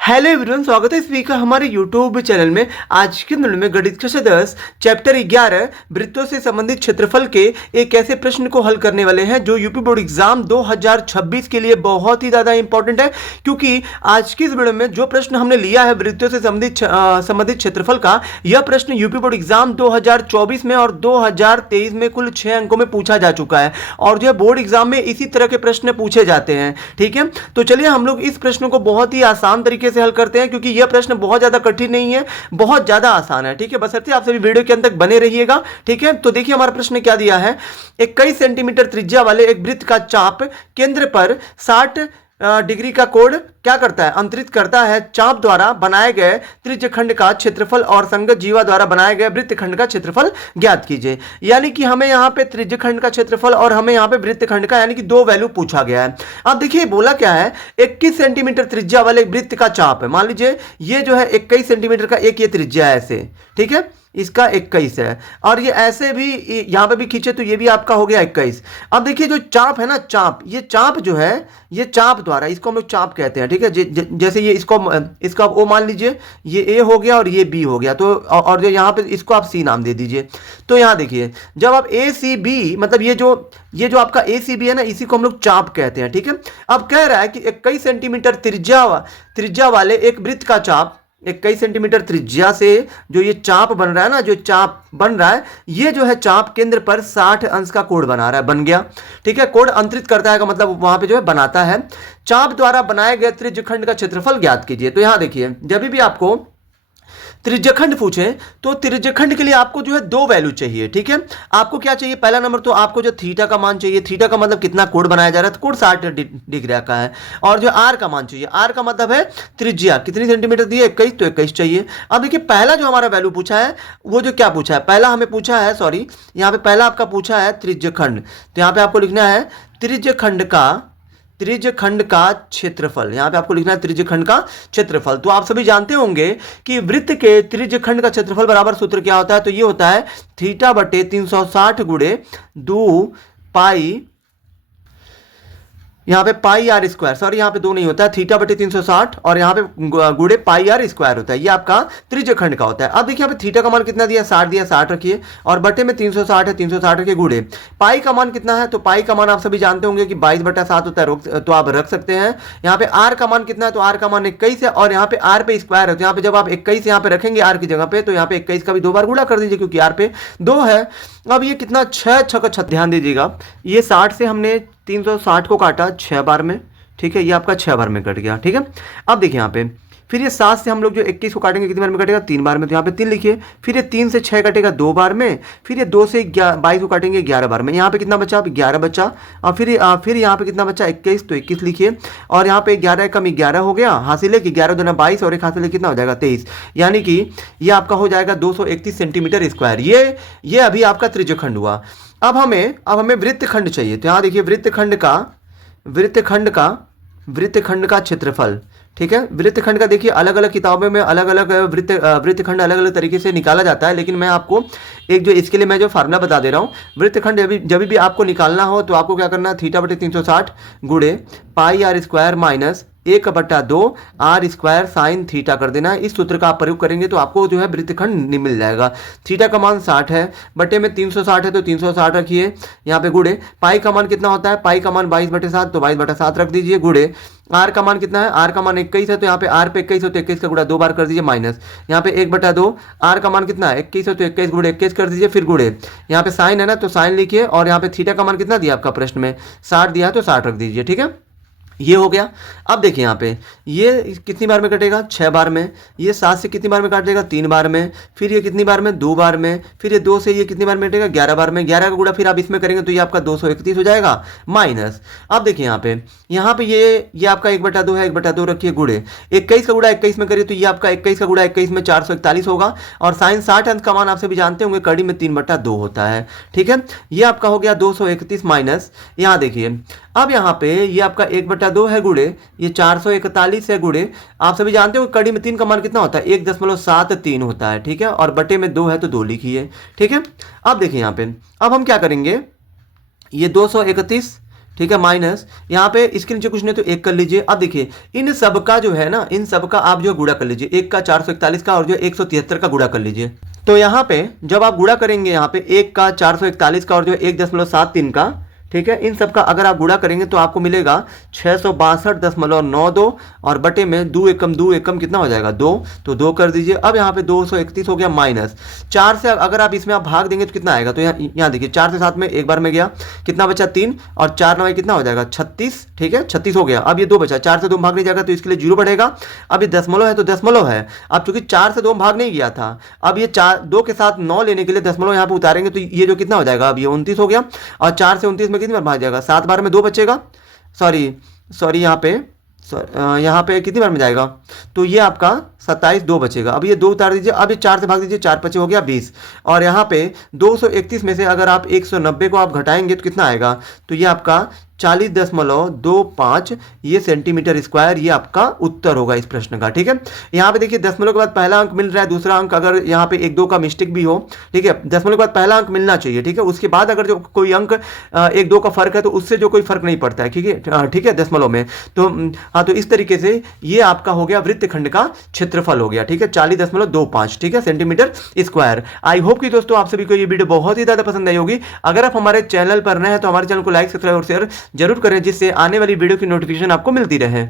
Hello everyone, स्वागत है इस वीक का हमारे यूट्यूब चैनल में। आज के वीडियो में गणित कक्षा 10 चैप्टर 11 वृत्तों से संबंधित क्षेत्रफल के एक ऐसे प्रश्न को हल करने वाले हैं जो यूपी बोर्ड एग्जाम 2026 के लिए बहुत ही ज़्यादा इंपॉर्टेंट है। क्योंकि आज की इस वीडियो में जो प्रश्न हमने लिया है वृत्तों से संबंधित क्षेत्रफल का, यह प्रश्न यूपी बोर्ड एग्जाम 2024 में और 2023 में कुल 6 अंकों में पूछा जा चुका है और जो है बोर्ड एग्जाम में इसी तरह के प्रश्न पूछे जाते हैं। ठीक है, तो चलिए हम लोग इस प्रश्न को बहुत ही आसान तरीके से हल करते हैं, क्योंकि यह प्रश्न बहुत ज्यादा कठिन नहीं है, बहुत ज्यादा आसान है। ठीक है, बशर्ते आप सभी वीडियो के अंत तक बने रहिएगा। ठीक है, तो देखिए हमारा प्रश्न क्या दिया है। 21 सेंटीमीटर त्रिज्या वाले एक वृत्त का चाप केंद्र पर 60 डिग्री का कोण क्या करता है, अंतरित करता है। चाप द्वारा बनाए गए त्रिज्यखंड का क्षेत्रफल और संगत जीवा द्वारा बनाए गए वृत्तखंड का क्षेत्रफल ज्ञात कीजिए। यानी कि हमें यहाँ पे त्रिज्यखंड का क्षेत्रफल और हमें यहाँ पे वृत्तखंड का यानी कि दो वैल्यू पूछा गया है। अब देखिए बोला क्या है, 21 सेंटीमीटर त्रिज्या वाले वृत्त का चाप है। मान लीजिए ये जो है 21 सेंटीमीटर का एक ये त्रिज्या है ऐसे, ठीक है, इसका 21 है और ये ऐसे भी यहां पे भी खींचे तो ये भी आपका हो गया 21। अब देखिए जो चाप है ना, चाप, ये चाप जो है ये चाप द्वारा, इसको हम लोग चाप कहते हैं। ठीक है, जैसे ये इसको आप ओ मान लीजिए, ये ए हो गया और ये बी हो गया, तो और जो यहाँ पे इसको आप सी नाम दे दीजिए। तो यहाँ देखिए जब आप ए सी बी, मतलब ये जो आपका ए सी बी है ना, इसी को हम लोग चाप कहते हैं। ठीक है, अब कह रहा है कि 21 सेंटीमीटर त्रिज्या वाले एक वृत्त का चाप, 21 सेंटीमीटर त्रिज्या से जो ये चाप बन रहा है ना, जो चाप बन रहा है, ये जो है चाप केंद्र पर 60 अंश का कोण बना रहा है, बन गया। ठीक है, कोण अंतरित करता है का मतलब वहां पे जो है बनाता है। चाप द्वारा बनाए गए त्रिज्यखंड का क्षेत्रफल ज्ञात कीजिए। तो यहां देखिए जब भी आपको त्रिज्यखंड पूछे तो त्रिज्यखंड के लिए आपको जो है दो वैल्यू चाहिए। ठीक है, आपको क्या चाहिए, पहला नंबर तो आपको जो थीटा का मान चाहिए। थीटा का मतलब कितना कोण बनाया जा रहा है, तो कोण 60 डिग्री का है। और जो आर का मान चाहिए, आर का मतलब है त्रिज्या कितनी सेंटीमीटर दी है, 21, तो 21 चाहिए। अब देखिए पहला जो हमारा वैल्यू पूछा है वो जो क्या पूछा है, पहला हमें पूछा है, सॉरी यहाँ पे पहला आपका पूछा है त्रिज्यखंड। तो यहाँ पे आपको लिखना है त्रिज्यखंड का क्षेत्रफल। यहां पे आपको लिखना है त्रिज्यखंड का क्षेत्रफल। तो आप सभी जानते होंगे कि वृत्त के त्रिज्यखंड का क्षेत्रफल बराबर सूत्र क्या होता है, तो ये होता है थीटा बटे 360 गुणे 2 पाई, यहाँ पे पाई आर स्क्वायर, सॉरी यहाँ पे दो नहीं होता है, थीटा बटे 360 और यहाँ पे गुणे पाई आर स्क्वायर होता है। ये आपका त्रिज्यखंड का होता है। अब देखिए यहाँ पे थीटा का मान कितना दिया, 60 दिया, 60 रखिए और बटे में 360 है, 360 रखिए, गुणे पाई का मान कितना है, तो पाई का मान आप सभी जानते होंगे कि 22/7 होता है, तो आप रख सकते हैं। यहाँ पे आर का मान कितना है, तो आर का मान 21 है और यहाँ पे आर पे स्क्वायर है, तो यहाँ पे जब आप 21 यहाँ पे रखेंगे आर की जगह पे, तो यहाँ पे 21 का भी 2 बार गुणा कर दीजिए क्योंकि आर पे 2 है। अब ये कितना 6 ध्यान दीजिएगा, ये 60 से हमने 360 को काटा 6 बार में। ठीक है, ये आपका 6 बार में कट गया। ठीक है, अब देखिए यहाँ पे फिर ये 7 से हम लोग जो 21 को काटेंगे कितनी बार में कटेगा, 3 बार में, तो यहाँ पे 3 लिखिए। फिर ये 3 से 6 कटेगा 2 बार में। फिर ये 2 से 22 को काटेंगे 11 बार में। यहाँ पे कितना बचा, 11 बचा। और फिर यहाँ पे कितना बचा, 21, तो 21 लिखिए और यहाँ पे 11 कम 11 हो गया, हासिल है कि 11 दूना 22 और एक हासिल कितना हो जाएगा 23, यानी कि ये आपका हो जाएगा 231 सेंटीमीटर स्क्वायर। ये अभी आपका त्रिज्यखंड हुआ। अब हमें वृत्तखंड चाहिए। तो यहाँ देखिए वृत्तखंड का क्षेत्रफल। ठीक है, वृत्तखंड का देखिए अलग अलग किताबों में अलग अलग वृत्तखंड अलग अलग तरीके से निकाला जाता है, लेकिन मैं आपको एक जो इसके लिए मैं जो फार्मूला बता दे रहा हूँ, वृत्तखंड जब भी आपको निकालना हो तो आपको क्या करना है, थीटा बटे 360 गुणे pi r square minus 1/2 r square sine theta कर देना है। इस सूत्र का आप प्रयोग करेंगे तो आपको जो है वृत्तखंड मिल जाएगा। थीटा का मान 60 है, बटे में 360 है तो 360 रखिए, यहाँ पे गुणे पाई का मान कितना होता है, पाई का मान 22/7, तो 22/7 रख दीजिए, गुणे आर का मान कितना है, आर का मान 21 है, तो यहाँ पे आर पे 21 हो तो 21 का गुणा 2 बार कर दीजिए, माइनस यहाँ पे 1/2 आर का मान कितना है 21 है तो 21 गुणे 21 कर दीजिए, फिर गुणे यहाँ पे साइन है ना, तो साइन लिखिए और यहाँ पे थीटा का मान कितना दिया आपका प्रश्न में 60 दिया है, तो 60 रख दीजिए। ठीक है, ये हो गया। अब देखिए यहाँ पे ये कितनी बार में कटेगा, 6 बार में। ये 7 से कितनी बार में काटेगा, 3 बार में। फिर ये कितनी बार में, 2 बार में। फिर ये 2 से ये कितनी बार में कटेगा, 11 बार में। 11 का गुणा फिर आप इसमें करेंगे तो ये आपका 231 हो जाएगा, माइनस। अब देखिए यहाँ पे ये आपका 1/2 है, 1/2 रखिए, गुणे 21 का गुणा 21 में करिए तो ये आपका 21 का गुणा 21 में 441 होगा और साइन 60 अंश का मान आपसे भी जानते होंगे कड़ी में 3/2 होता है। ठीक है, ये आपका हो गया 231 माइनस, यहाँ देखिए अब यहाँ पे ये आपका 1/2 है, गुणे ये 441 है, गुणे आप सभी जानते हो कड़ी में 3 का मान कितना होता है, 1.73 होता है। ठीक है, और बटे में 2 है तो 2 लिखिए। ठीक है, अब देखिए यहाँ पे अब हम क्या करेंगे, ये 231 ठीक है, माइनस यहाँ पे इसके नीचे कुछ नहीं तो 1 कर लीजिए। अब देखिए इन सब का जो है ना, इन सब का आप जो गुणा कर लीजिए, 1 का 441 का और जो 173 का गुणा कर लीजिए। तो यहाँ पे जब आप गुणा करेंगे, यहाँ पे 1 का 441 का और जो 1.73 का, ठीक है, इन सब का अगर आप गुणा करेंगे तो आपको मिलेगा 662.92 और बटे में 2 एकम कितना हो जाएगा 2, तो 2 कर दीजिए। अब यहाँ पे 231 हो गया माइनस 4 से अगर आप इसमें आप भाग देंगे तो कितना आएगा, तो यहाँ देखिए 4 से 7 में एक बार में गया, कितना बचा 3 और 4 9 कितना हो जाएगा 36, ठीक है 36 हो गया। अब ये 2 बचा, 4 से 2 भाग नहीं जाएगा तो इसके लिए 0 बढ़ेगा। अब ये दशमलव है तो दशमलव है, अब चूंकि 4 से 2 भाग नहीं गया था, अब ये 2 के साथ 9 लेने के लिए दशमलव यहाँ पे उतारेंगे तो ये जो कितना हो जाएगा, अब ये 29 हो गया और 4 से 29 में कितनी बार भाग जाएगा, 7 बार में 2 बचेगा, सॉरी यहाँ पे कितनी बार में जाएगा, तो ये आपका 27 2 बचेगा। अब ये 2 उतार दीजिए, अब ये 4 से भाग दीजिए, 4 5 हो गया 20 और यहाँ पे 231 में से अगर आप 190 को आप घटाएंगे तो कितना आएगा, तो ये आपका 40.25 ये सेंटीमीटर स्क्वायर, ये आपका उत्तर होगा इस प्रश्न का। ठीक है, यहाँ पे देखिए दशमलव के बाद पहला अंक मिल रहा है, दूसरा अंक अगर यहाँ पे 1 2 का मिस्टेक भी हो, ठीक है, दशमलव के बाद पहला अंक मिलना चाहिए। ठीक है, उसके बाद अगर जो कोई अंक 1 2 का फर्क है तो उससे जो कोई फर्क नहीं पड़ता है। ठीक है दशमलव में, तो हाँ, तो इस तरीके से ये आपका हो गया वृत्तखंड का क्षेत्रफल हो गया। ठीक है, 40.25 ठीक है सेंटीमीटर स्क्वायर। आई होप कि दोस्तों आप सभी को ये वीडियो बहुत ही ज्यादा पसंद आई होगी। अगर आप हमारे चैनल पर नए हैं तो हमारे चैनल को लाइक सब्सक्राइब और शेयर जरूर करें, जिससे आने वाली वीडियो की नोटिफिकेशन आपको मिलती रहे।